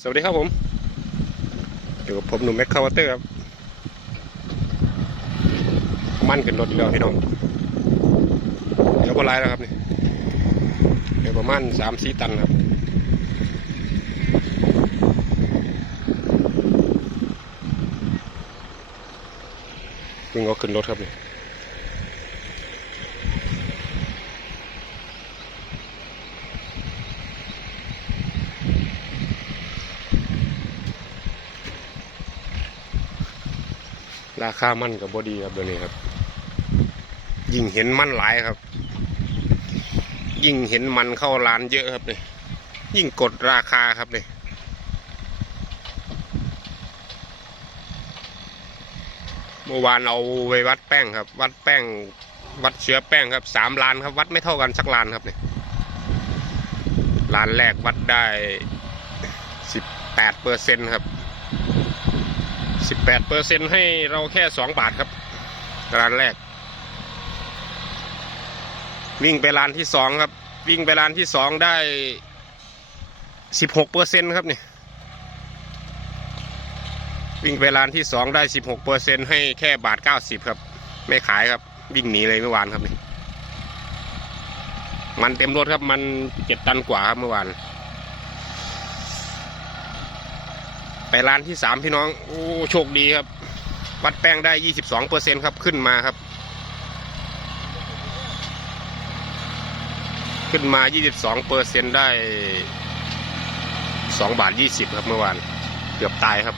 สวัสดีครับผม อยู่กับผมหนุ่มแม็กคาวเตอร์ครับ มั่นขึ้นรถอีกแล้วพี่น้องเดี๋ยวพอไล่แล้วครับนี่เดี๋ยวประมาณสามสี่ตันครับเพิ่งเอาขึ้นรถครับนี่ ราคามันกับบอดีครับเดี๋ยวนี้ครับ ยิ่งเห็นมันหลายครับ ยิ่งเห็นมันเข้าร้านเยอะครับเนี่ยยิ่งกดราคาครับเนี่ยเมื่อวานเอาไปวัดแป้งครับ วัดแป้ง วัดเชื้อแป้งครับสามล้านครับ วัดไม่เท่ากันสักล้านครับเนี่ยล้านแรกวัดได้สิบแปดเปอร์เซ็นครับ สิบแปดเปอร์เซ็นให้เราแค่สองบาทครับ ร้านแรก วิ่งไปร้านที่สองครับ วิ่งไปร้านที่สองได้สิบหกเปอร์เซ็นครับนี่ วิ่งไปร้านที่สองได้สิบหกเปอร์เซ็นให้แค่บาทเก้าสิบครับ ไม่ขายครับ วิ่งหนีเลยเมื่อวานครับนี่ มันเต็มรถครับ มันเจ็ดตันกว่าครับเมื่อวาน ไปร้านที่สามพี่น้อง โอ้โชคดีครับ วัดแป้งได้ยี่สิบสองเปอร์เซ็นครับ ขึ้นมาครับ ขึ้นมายี่สิบสองเปอร์เซ็นได้สองบาทยี่สิบครับเมื่อวาน เกือบตายครับ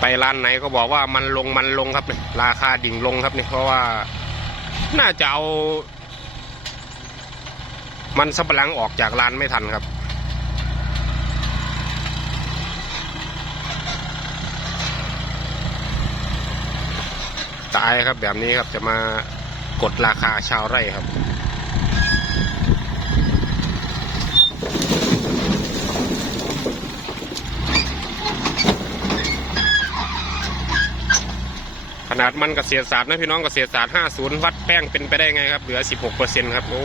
ไปร้านไหนก็บอกว่ามันลงมันลงครับเนี่ยราคาดิ่งลงครับเนี่ยเพราะว่าน่าจะเอา มันสับปะหลังออกจากร้านไม่ทันครับ ตายครับ แบบนี้ครับจะมากดราคาชาวไร่ครับขนาดมันเกษตรศาสตร์นะพี่น้องเกษตรศาสตร์ 50 วัดแป้งเป็นไปได้ไงครับ เหลือ 16%ครับ โอ้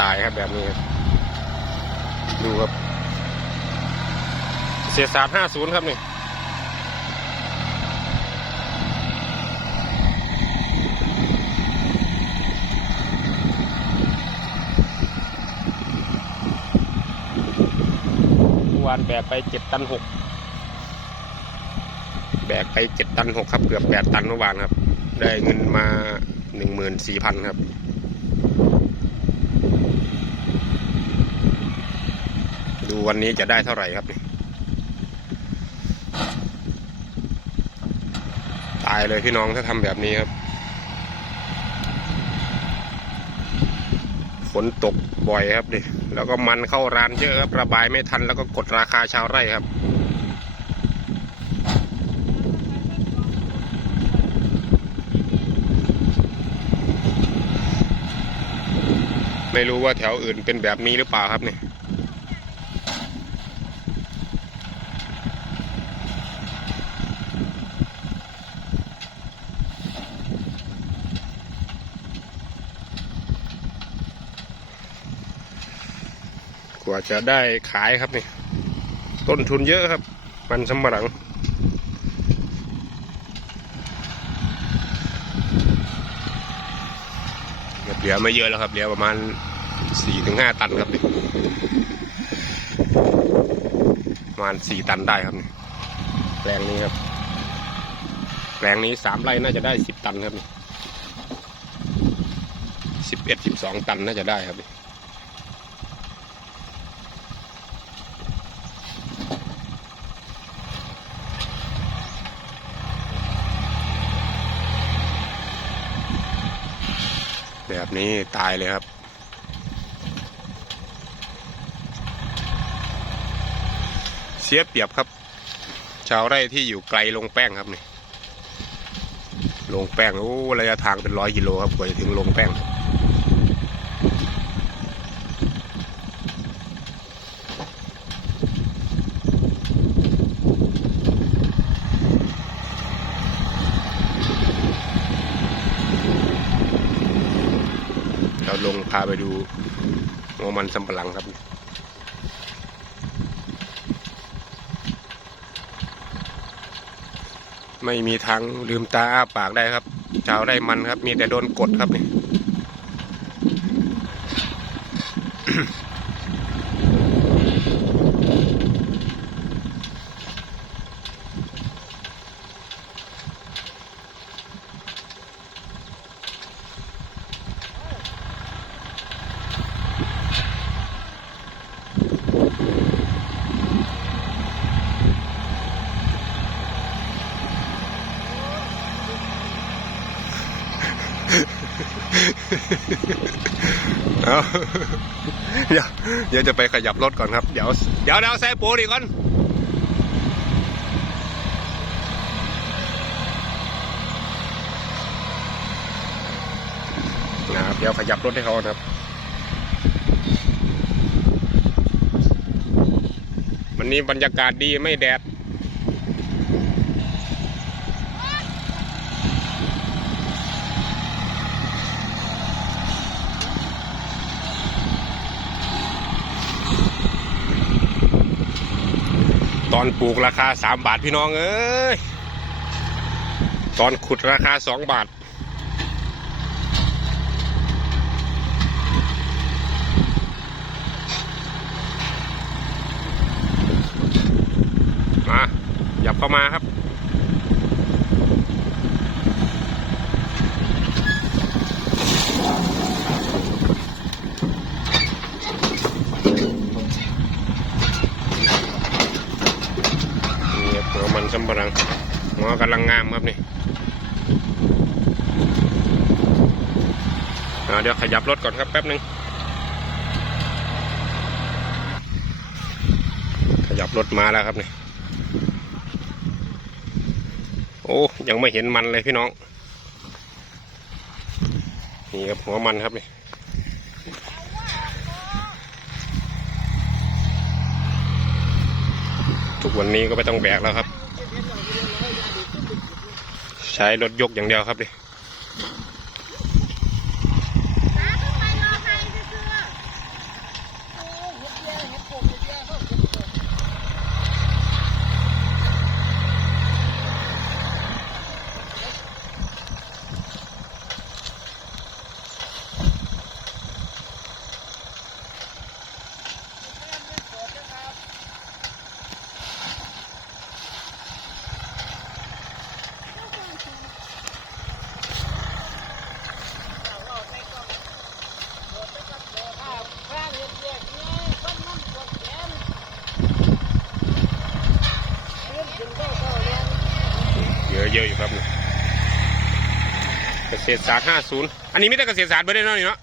ตายครับแบบนี้ครับ ดูครับเกษตรศาสตร์ 50 ครับนี่ วานแบกไปเจ็ดตันหกแบกไปเจ็ดตันหกครับ เกือบแปดตันเมื่อวานครับ ได้เงินมาหนึ่งหมื่นสี่พันครับ ดูวันนี้จะได้เท่าไหร่ครับ ตายเลยพี่น้องถ้าทำแบบนี้ครับ ฝนตกบ่อยครับดิแล้วก็มันเข้าร้านเยอะครับระบายไม่ทันแล้วก็กดราคาชาวไร่ครับไม่รู้ว่าแถวอื่นเป็นแบบนี้หรือเปล่าครับเนี่ย จะได้ขายครับนี่ ต้นทุนเยอะครับ มันสำปะหลังเหลือไม่เยอะแล้วครับเหลือประมาณสี่ถึงห้าตันครับนี่ประมาณสี่ตันได้ครับนี่แปลงนี้ครับ แปลงนี้สามไร่น่าจะได้สิบตันครับสิบเอ็ดสิบสองตันน่าจะได้ครับนี่ นี้ตายเลยครับ เสียเปรียบครับ ชาวไร่ที่อยู่ไกลลงแป้งครับนี่ลงแป้งโอ้ระยะทางเป็นร้อยกิโลครับกว่าจะถึงลงแป้งเรา ลงพาไปดูงอมันสำปะหลังครับ ไม่มีทางลืมตาอ้าปากได้ครับชาวไร่มันครับ มีแต่โดนกดครับเนี่ย เดี๋ยวเดี๋ยวจะไปขยับรถก่อนครับ เดี๋ยวเดี๋ยวเดี๋ยวใส่ปูดีก่อนนะครับเดี๋ยวขยับรถให้เขาครับวันนี้บรรยากาศดีไม่แดด ตอนปลูกราคาสามบาทพี่น้องเอ้ย ตอนขุดราคาสองบาท มาหยับเข้ามาครับนี่ครับหัวมันสำปะหลังหัวกำลังงามครับนี่อ่า เดี๋ยวขยับรถก่อนครับแป๊บหนึ่งขยับรถมาแล้วครับนี่โอ้ยังไม่เห็นมันเลยพี่น้อง นี่ครับหัวมันครับนี่ทุกวันนี้ก็ไม่ต้องแบกแล้วครับ ใช้รถยกอย่างเดียวครับดิ น้าขึ้นไปรอใครซื่อ เยอะอยู่ครับเกษตรศาสตร์ห้าศูนย์อันนี้ไม่ได้เกษตรศาสตร์ไม่ได้นอนนี่เนาะ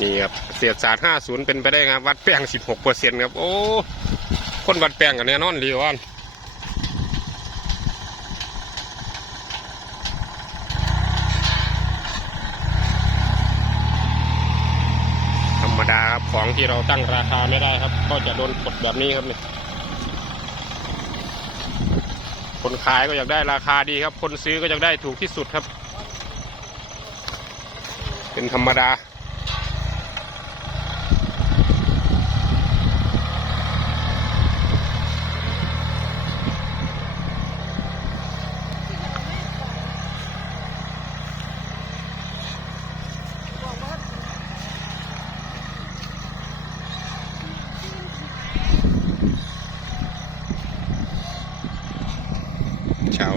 นี่ครับเกษตรศาสตร์ห้าศูนย์เป็นไปได้ครับวัดแป้งสิบหกเปอร์เซ็นต์ครับ โอ้ คนวัดแป้งกันแน่นอนดีวันธรรมดาครับ ของที่เราตั้งราคาไม่ได้ครับ ก็จะโดนกดแบบนี้ครับเนี่ยคนขายก็อยากได้ราคาดีครับ คนซื้อก็อยากได้ถูกที่สุดครับ เป็นธรรมดา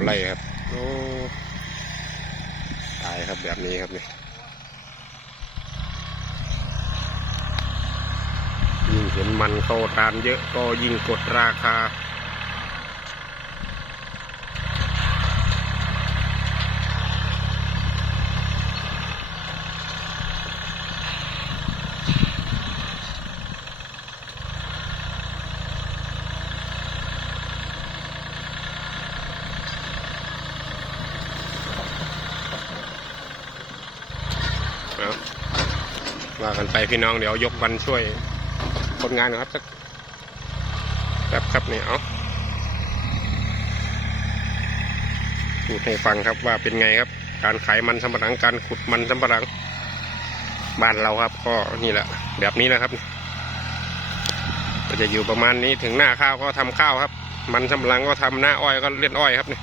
ไร่ครับโอ้ตายครับแบบนี้ครับนี่ยิ่งเห็นมันเข้าร้านเยอะก็ยิ่งกดราคา ว่ากันไปพี่น้องเดี๋ยวยกวันช่วยคนงานนะครับสักแป๊บครับเนี่ยเอาพูดให้ฟังครับว่าเป็นไงครับ การขายมันสำปะหลังการขุดมันสำปะหลังบ้านเราครับ ก็นี่แหละ แบบนี้นะครับ ก็จะอยู่ประมาณนี้ถึงหน้าข้าวก็ทำข้าวครับ มันสำปะหลังก็ทำหน้าอ้อยก็เล่นอ้อยครับเนี่ย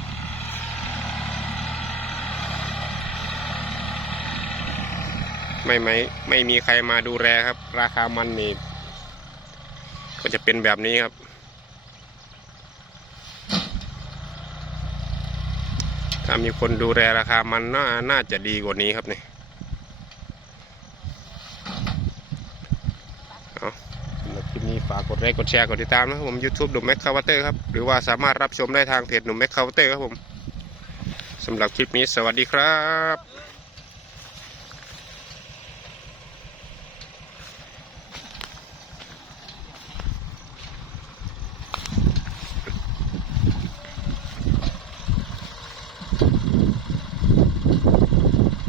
ไม่ไม่ไม่มีใครมาดูแลครับ ราคามันนี่ก็จะเป็นแบบนี้ครับ ถ้ามีคนดูแลราคามันน่าน่าจะดีกว่านี้ครับเนี่เอาสำหรับคลิปนี้ฝากกดไลค์กดแชร์กดติดตามนะครับผม YouTube หนุ่มแม็กคาวเตอร์ครับ หรือว่าสามารถรับชมได้ทางเพจหนุ่มแม็กคาวเตอร์ครับผมสำหรับคลิปนี้สวัสดีครับ